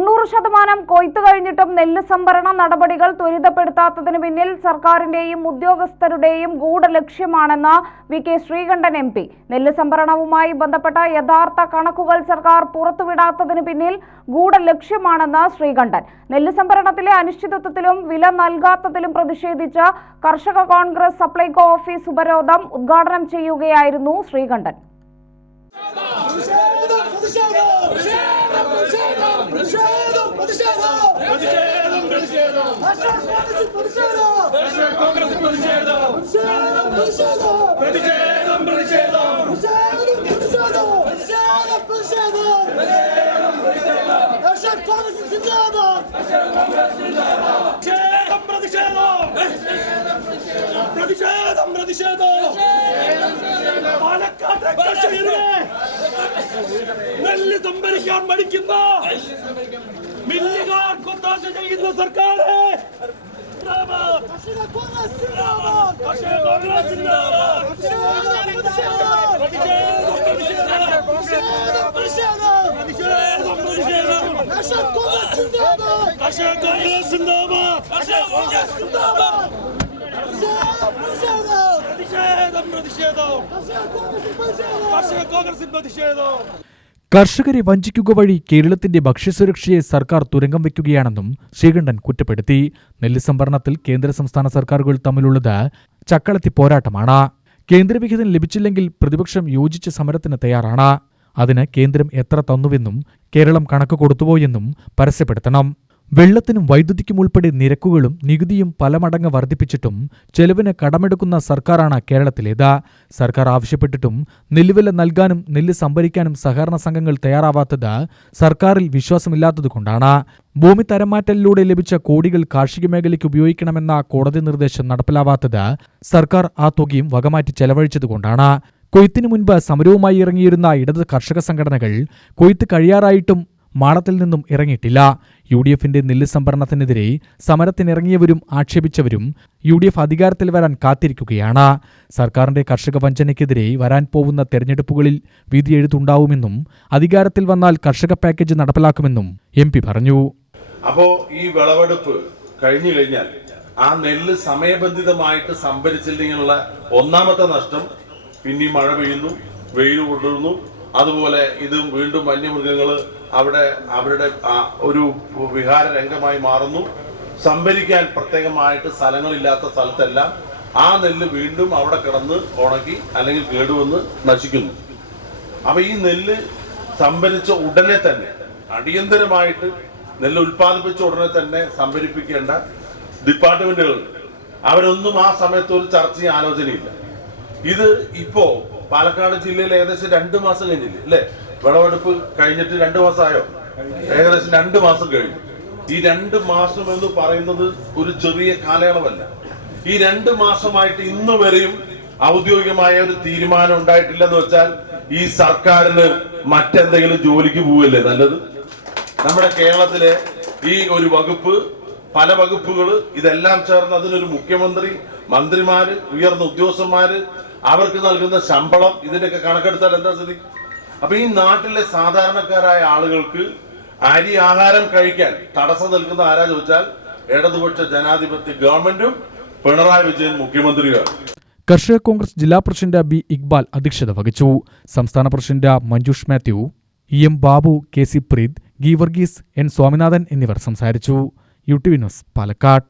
90% കൊയ്ത്തു കഴിഞ്ഞിട്ടും നെല്ല് സംഭരണ നടപടികൾ ത്വരിതപ്പെടുത്താത്തതിന് പിന്നിൽ സർക്കാരിന്റെയും ഉദ്യോഗസ്ഥരുടെയും ഗൂഢലക്ഷ്യമാണെന്ന് V K Sreekandan M P. നെല്ല് സംഭരണവുമായി ബന്ധപ്പെട്ട യഥാർത്ഥ കണക്കുകൾ സർക്കാർ പുറത്തുവിടാത്തതിന് പിന്നിൽ ഗൂഢലക്ഷ്യമാണെന്ന് ശ്രീകണ്ഠൻ. നെല്ല് സംഭരണത്തിലെ അനിശ്ചിതത്വത്തിലും വില നൽകാത്തതിലും പ്രതിഷേധിച്ച് കർഷക കോൺഗ്രസ് സപ്ലൈകോ ഓഫീസ് ഉപരോധം ഉദ്ഘാടനം ചെയ്യുകയായിരുന്നു ശ്രീകണ്ഠൻ. നെല്ല് സംഭരിക്കാൻ മടിക്കുന്ന മില്ലുകാർക്ക് ഒത്താശ ചെയ്യുന്ന സർക്കാർ കർഷകരെ വഞ്ചിക്കുക വഴി കേരളത്തിന്റെ ഭക്ഷ്യസുരക്ഷയെ സർക്കാർ തുരങ്കം വയ്ക്കുകയാണെന്നും ശ്രീകണ്ഠൻ കുറ്റപ്പെടുത്തി. നെല്ല് സംഭരണത്തിൽ കേന്ദ്ര സംസ്ഥാന സർക്കാരുകൾ തമ്മിലുള്ളത് ചക്കളത്തി പോരാട്ടമാണ്. കേന്ദ്രവിഹിതം ലഭിച്ചില്ലെങ്കിൽ പ്രതിപക്ഷം യോജിച്ച സമരത്തിന് തയ്യാറാണ്. അതിന് കേന്ദ്രം എത്ര തന്നുവെന്നും കേരളം കണക്ക് കൊടുത്തുപോയെന്നും പരസ്യപ്പെടുത്തണം. വെള്ളത്തിനും വൈദ്യുതിക്കും ഉൾപ്പെടെ നിരക്കുകളും നികുതിയും പല മടങ്ങ് വർദ്ധിപ്പിച്ചിട്ടും ചെലവിന് കടമെടുക്കുന്ന സർക്കാരാണ് കേരളത്തിലേത്. സർക്കാർ ആവശ്യപ്പെട്ടിട്ടും നെല്ലുവില നൽകാനും നെല്ല് സംഭരിക്കാനും സഹകരണ സംഘങ്ങൾ തയ്യാറാവാത്തത് സർക്കാരിൽ വിശ്വാസമില്ലാത്തതുകൊണ്ടാണ്. ഭൂമി തരംമാറ്റലിലൂടെ ലഭിച്ച കോടികൾ കാർഷിക മേഖലയ്ക്ക് ഉപയോഗിക്കണമെന്ന കോടതി നിർദ്ദേശം നടപ്പിലാവാത്തത് സർക്കാർ ആ തുകയും വകമാറ്റി ചെലവഴിച്ചതുകൊണ്ടാണ്. കൊയ്ത്തിനു മുൻപ് സമരവുമായി ഇറങ്ങിയിരുന്ന ഇടത് കർഷക സംഘടനകൾ കൊയ്ത്ത് കഴിയാറായിട്ടും മാളത്തിൽ നിന്നും ഇറങ്ങിയിട്ടില്ല. UDFന്റെ നെല്ല് സംഭരണത്തിനെതിരെ സമരത്തിനിറങ്ങിയവരും ആക്ഷേപിച്ചവരും UDF അധികാരത്തിൽ വരാൻ കാത്തിരിക്കുകയാണ്. സർക്കാരിന്റെ കർഷക വഞ്ചനയ്ക്കെതിരെ വരാൻ പോകുന്ന തെരഞ്ഞെടുപ്പുകളിൽ വിധിയെഴുത്തുണ്ടാവുമെന്നും അധികാരത്തിൽ വന്നാൽ കർഷക പാക്കേജ് നടപ്പിലാക്കുമെന്നും MP പറഞ്ഞു. അപ്പോ ഈ വിളവെടുപ്പ് കഴിഞ്ഞു കഴിഞ്ഞാൽ ആ നെല്ല് സമയബന്ധിതമായിട്ട് സംഭരിച്ചില്ലെങ്കിലുള്ള ഒന്നാമത്തെ നഷ്ടം പിന്നെ മഴ പെയ്യുന്നു, വെയിൽ കൊള്ളുന്നു, അതുപോലെ ഇതും വീണ്ടും വന്യമൃഗങ്ങൾ അവരുടെ ഒരു വിഹാര രംഗമായി മാറുന്നു. സംഭരിക്കാൻ പ്രത്യേകമായിട്ട് സ്ഥലങ്ങളില്ലാത്ത സ്ഥലത്തെല്ലാം ആ നെല്ല് വീണ്ടും അവിടെ കിടന്ന് ഉണക്കി അല്ലെങ്കിൽ കേടുവന്ന് നശിക്കുന്നു. അപ്പൊ ഈ നെല്ല് സംഭരിച്ച ഉടനെ തന്നെ അടിയന്തരമായിട്ട് നെല്ല് ഉൽപ്പാദിപ്പിച്ച ഉടനെ തന്നെ സംഭരിപ്പിക്കേണ്ട ഡിപ്പാർട്ട്മെന്റുകൾ അവരൊന്നും ആ സമയത്ത് ഒരു ചർച്ചയും ആലോചനയില്ല. ഇത് ഇപ്പോ പാലക്കാട് ജില്ലയിൽ ഏകദേശം 2 മാസം കഴിഞ്ഞില്ലേ അല്ലെ? വിളവെടുപ്പ് കഴിഞ്ഞിട്ട് 2 മാസമായോ? ഏകദേശം 2 മാസം കഴിഞ്ഞു. ഈ 2 മാസം എന്ന് പറയുന്നത് ഒരു ചെറിയ കാലയളവല്ല. ഈ 2 മാസമായിട്ട് ഇന്ന് വരെയും ഔദ്യോഗികമായ ഒരു തീരുമാനം ഉണ്ടായിട്ടില്ലെന്ന് വെച്ചാൽ ഈ സർക്കാരിന് മറ്റെന്തെങ്കിലും ജോലിക്ക് പോവല്ലേ നല്ലത്? നമ്മുടെ കേരളത്തിലെ ഈ ഒരു വകുപ്പ്, പല വകുപ്പുകള്, ഇതെല്ലാം ചേർന്ന് അതിനൊരു മുഖ്യമന്ത്രി, മന്ത്രിമാര്, ഉയർന്ന ഉദ്യോഗസ്ഥന്മാര്, അവർക്ക് നൽകുന്ന ശമ്പളം, ഇതിന്റെയൊക്കെ കണക്കെടുത്താൽ എന്താ സ്ഥിതി? അപ്പൊ ഈ നാട്ടിലെ സാധാരണക്കാരായ ആളുകൾക്ക് അരി ആഹാരം കഴിക്കാൻ തടസ്സം നിൽക്കുന്ന ആരാ ചോദിച്ചാൽ ഇടതുപക്ഷ ജനാധിപത്യ ഗവൺമെന്റും പിണറായി വിജയൻ മുഖ്യമന്ത്രിയുമാണ്. കർഷക കോൺഗ്രസ് ജില്ലാ പ്രസിഡന്റ് B ഇക്ബാൽ അധ്യക്ഷത വഹിച്ചു. സംസ്ഥാന president Manjush Mathew, EM Babu, KC Preet, Geevarghese, N Swaminathan എന്നിവർ സംസാരിച്ചു. UTV news, Palakkad.